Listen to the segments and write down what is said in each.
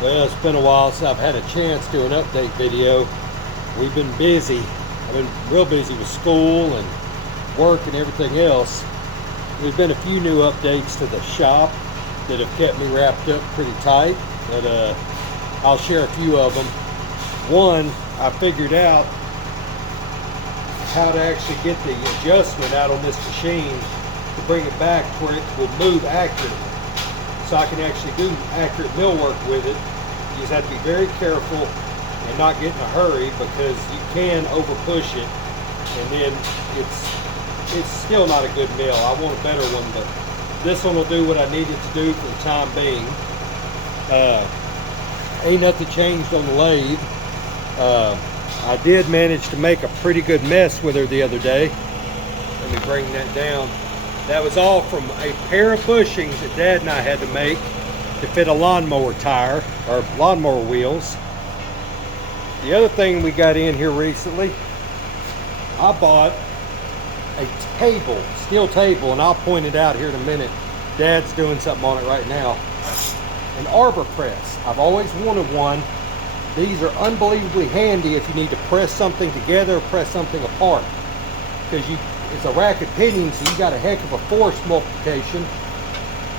Well, it's been a while since I've had a chance to do an update video. We've been busy. I've been real busy with school and work and everything else. There's been a few new updates to the shop that have kept me wrapped up pretty tight, but I'll share a few of them. One, I figured out how to actually get the adjustment out on this machine to bring it back to where it will move accurately. So I can actually do accurate mill work with it. You just have to be very careful and not get in a hurry, because you can over push it and then it's still not a good mill. I want a better one, but this one will do what I need it to do for the time being. Ain't nothing changed on the lathe. I did manage to make a pretty good mess with her the other day. Let me bring that down. That was all from a pair of bushings that Dad and I had to make to fit a lawnmower tire, or lawnmower wheels. The other thing we got in here recently, I bought a table, steel table, and I'll point it out here in a minute. Dad's doing something on it right now. An arbor press. I've always wanted one. These are unbelievably handy if you need to press something together or press something apart, because it's a rack of pinions, so you got a heck of a force multiplication.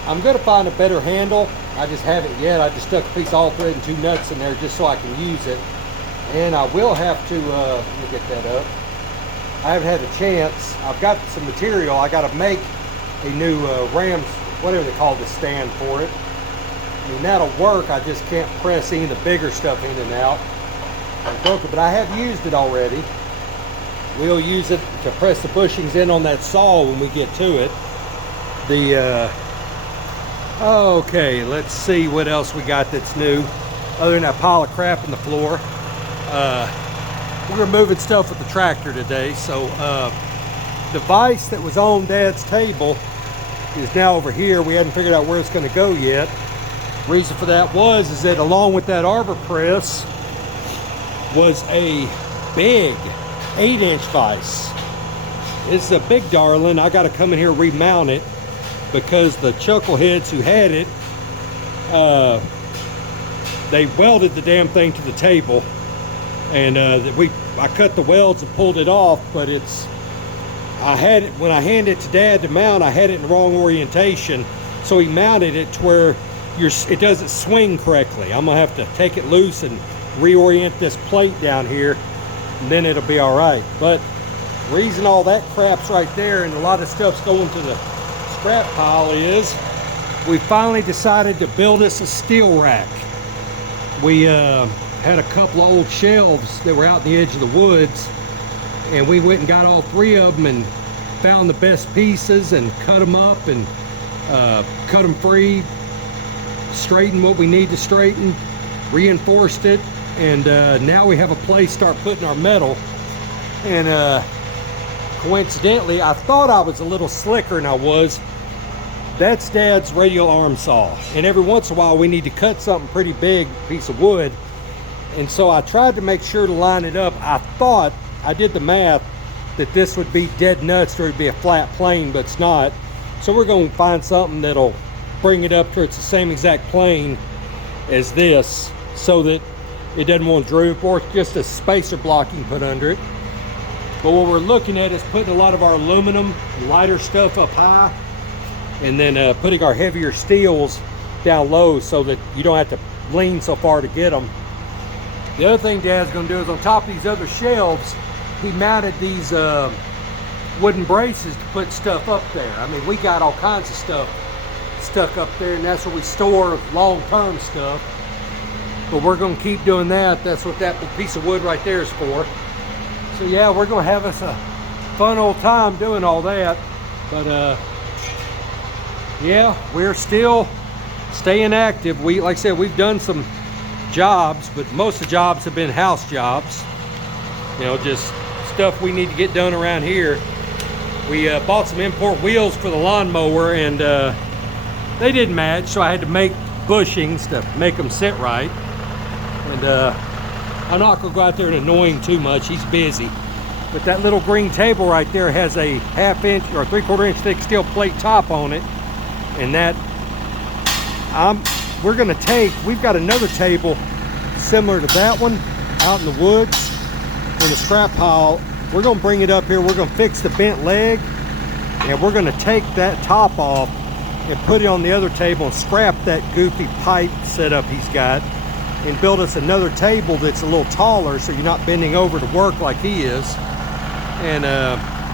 I'm going to find a better handle. I just haven't yet. I just stuck a piece of all thread and 2 nuts in there just so I can use it. And I will have to, let me get that up. I haven't had a chance. I've got some material. I got to make a new Rams, whatever they call the stand for it. I mean, that'll work. I just can't press any of the bigger stuff in and out. I broke it, but I have used it already. We'll use it to press the bushings in on that saw when we get to it. Okay, let's see what else we got that's new, other than that pile of crap in the floor. We're moving stuff with the tractor today, so the vise that was on Dad's table is now over here. We hadn't figured out where it's going to go yet. Reason for that is that along with that arbor press was a big 8-inch vise. It's a big darling. I got to come in here remount it, because the chuckleheads who had it, they welded the damn thing to the table, and I cut the welds and pulled it off. But I had it when I handed it to Dad to mount. I had it in the wrong orientation, so he mounted it to where it doesn't swing correctly. I'm gonna have to take it loose and reorient this plate down here, and then it'll be all right. But the reason all that crap's right there and a lot of stuff's going to the scrap pile is we finally decided to build us a steel rack. We had a couple of old shelves that were out in the edge of the woods, and we went and got all 3 of them and found the best pieces and cut them up and cut them free, straightened what we need to straighten, reinforced it, and now we have a place to start putting our metal. And coincidentally, I thought I was a little slicker than I was. That's Dad's radial arm saw, and every once in a while we need to cut something pretty big, piece of wood, and so I tried to make sure to line it up. I thought, I did the math, that this would be dead nuts, or it'd be a flat plane, but it's not. So we're going to find something that'll bring it up to it's the same exact plane as this, so that it doesn't want to droop, or just a spacer block you can put under it. But what we're looking at is putting a lot of our aluminum and lighter stuff up high, and then putting our heavier steels down low, so that you don't have to lean so far to get them. The other thing Dad's going to do is, on top of these other shelves, he mounted these wooden braces to put stuff up there. I mean, we got all kinds of stuff stuck up there, and that's where we store long-term stuff. But we're going to keep doing that. That's what that big piece of wood right there is for. So yeah, we're going to have us a fun old time doing all that. But yeah, we're still staying active. Like I said, we've done some jobs, but most of the jobs have been house jobs. You know, just stuff we need to get done around here. We bought some import wheels for the lawnmower, and they didn't match, so I had to make bushings to make them sit right. And I'm not gonna go out there and annoy him too much. He's busy. But that little green table right there has a 1/2 inch or 3/4 inch thick steel plate top on it, and that we're gonna take, we've got another table similar to that one out in the woods in the scrap pile. We're gonna bring it up here. We're gonna fix the bent leg, and we're gonna take that top off and put it on the other table and scrap that goofy pipe setup he's got and build us another table that's a little taller so you're not bending over to work like he is. And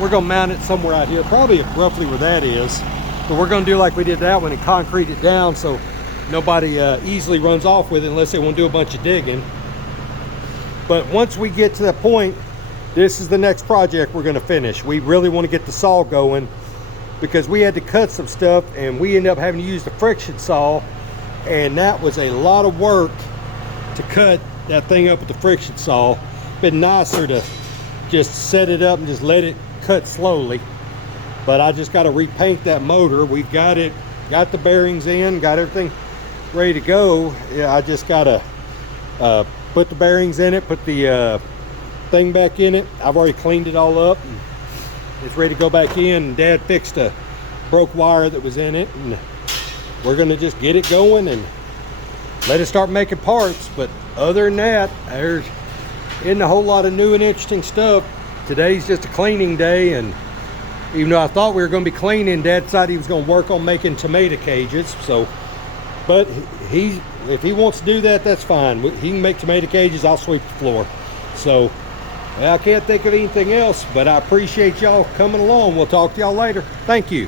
we're gonna mount it somewhere out here, probably roughly where that is. But we're gonna do like we did that one and concrete it down so nobody easily runs off with it unless they want to do a bunch of digging. But once we get to that point, this is the next project we're gonna finish. We really want to get the saw going because we had to cut some stuff and we ended up having to use the friction saw, and that was a lot of work to cut that thing up with the friction saw. Been nicer to just set it up and just let it cut slowly. But I just got to repaint that motor. We've got it, got the bearings in, got everything ready to go. Yeah, I just got to put the bearings in it, put the thing back in it. I've already cleaned it all up and it's ready to go back in. Dad fixed a broke wire that was in it, and we're gonna just get it going and let it start making parts. But other than that, there isn't a whole lot of new and interesting stuff. Today's just a cleaning day, and even though I thought we were going to be cleaning, Dad decided he was going to work on making tomato cages. So, but if he wants to do that, that's fine. He can make tomato cages, I'll sweep the floor. So, well, I can't think of anything else, but I appreciate y'all coming along. We'll talk to y'all later. Thank you.